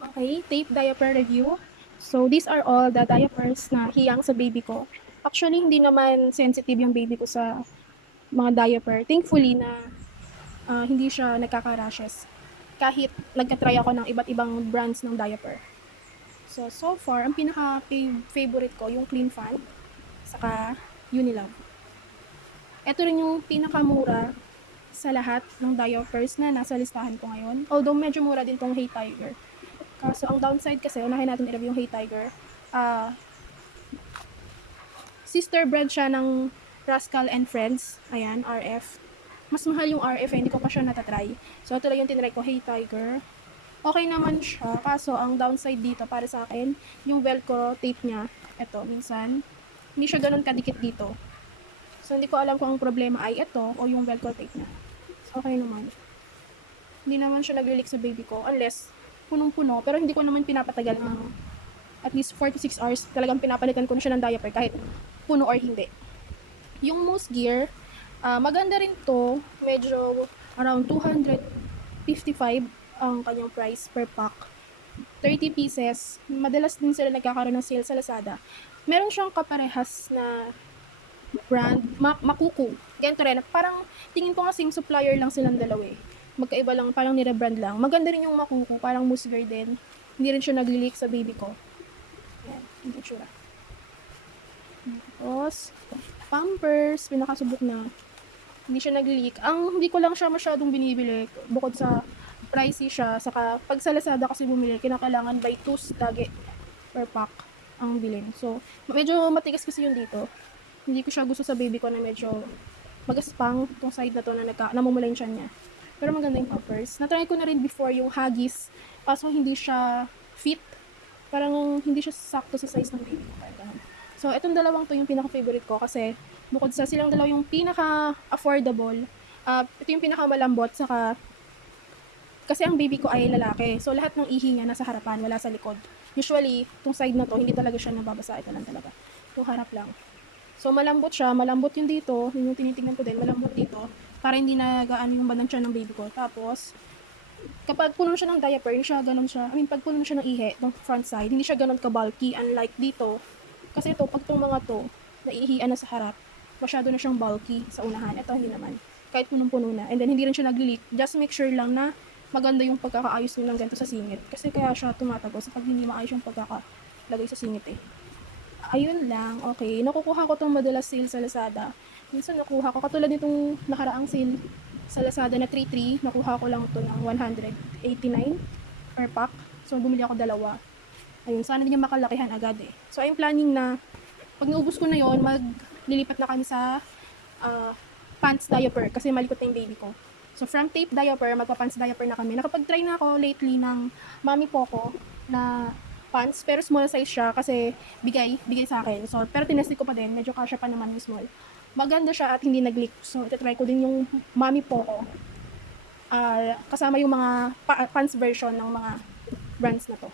Okay, tape diaper review. So, these are all the diapers na hiyang sa baby ko. Actually, hindi naman sensitive yung baby ko sa mga diaper. Thankfully na hindi siya nagkaka-rashes. Kahit nagka-try ako ng iba't ibang brands ng diaper. So far, ang pinaka-favorite ko yung Clean Fan, saka Unilove. Ito rin yung pinakamura sa lahat ng diapers na nasa listahan ko ngayon. Although medyo mura din tong Hey Tiger. Kaso ang downside kasi, unahin natin i-review yung Hey Tiger. Sister brand siya ng Rascal and Friends. Ayan, RF. Mas mahal yung RF, hindi ko pa siya natatry. So, ito lang yung tinry ko, Hey Tiger. Okay naman siya, kaso ang downside dito para sa akin, yung velcro tape niya, ito, minsan, hindi siya ganun kadikit dito. So, hindi ko alam kung ang problema ay ito o yung velcro tape niya. So, okay naman. Hindi naman siya nag-leak sa baby ko, unless punong-puno, pero hindi ko naman pinapatagal ng at least 4 to 6 hours. Talagang pinapalitan ko na siya ng diaper kahit puno or hindi. Yung Moose Gear, maganda rin to. Medyo around 255 ang kanyang price per pack. 30 pieces. Madalas din sila nagkakaroon ng sale sa Lazada. Meron siyang kaparehas na brand, Makuku. Ganito rin. Parang tingin ko kasing supplier lang silang dalawa eh. Magkaiba lang, parang nire-brand lang. Maganda rin yung Makuku, parang Moose Gear din. Hindi rin siya nag-leak sa baby ko. Ayan, yung itsura. Tapos, Pampers, pinakasubok na. Hindi siya nag-leak. Ang hindi ko lang siya masyadong binibili, bukod sa pricey siya, saka pag sa Lazada kasi bumili, kinakailangan by 2 lagi per pack ang bilhin. So, medyo matigas kasi yun dito. Hindi ko siya gusto sa baby ko na medyo magaspang tong side na to na namumula yung tiyan niya. Pero maganda yung Pampers. Na-try ko na rin before yung Huggies, kaso hindi siya fit. Parang hindi siya sakto sa size ng baby ko. So, itong dalawang to yung pinaka-favorite ko kasi bukod sa silang dalawa yung pinaka-affordable, ito yung pinaka-malambot, saka kasi ang baby ko ay lalaki. So, lahat ng ihi niya nasa harapan, wala sa likod. Usually, itong side na to, hindi talaga siya nababasa. Ito lang talaga. Yung harap lang. So, malambot siya. Malambot yung dito. Yun yung tinitingnan ko din. Malambot dito. Para hindi nagaan yung bandang tiyan ng baby ko. Tapos, kapag puno siya ng diaper, hindi siya ganun siya. I mean, pag puno siya ng ihi, ng front side, hindi siya ganun ka-bulky. Unlike dito, kasi ito, pag itong mga to, naiihian na sa harap, masyado na siyang bulky sa unahan. Ito, hindi naman. Kahit punong-puno na. And then, hindi rin siya nag-leak. Just make sure lang na maganda yung pagkakaayos nilang ganito sa singit. Kasi kaya siya tumatago sa pag hindi maayos yung pagkakalagay sa singit eh. Ayun lang, okay. Nakukuha ko itong madalas sale sa Lazada. Minsan nakuha ko, katulad nitong nakaraang sale sa Lazada na 3-3, nakuha ko lang ito ng 189 per pack. So, bumili ako dalawa. Ayun, sana din yung makalakihan agad eh. So, I'm planning na, pag naubos ko na yon, maglilipat na kami sa pants diaper kasi malikot na yung baby ko. So, from tape diaper, magpa-pants diaper na kami. Nakapag-try na ako lately ng Mami Poco na pants, pero small size siya kasi bigay sa akin. So, pero tinesti ko pa din, medyo kasya pa naman yung small. Maganda siya at hindi nag-leak. So, itatry ko din yung Mami Poco. Kasama yung mga pants version ng mga brands na to.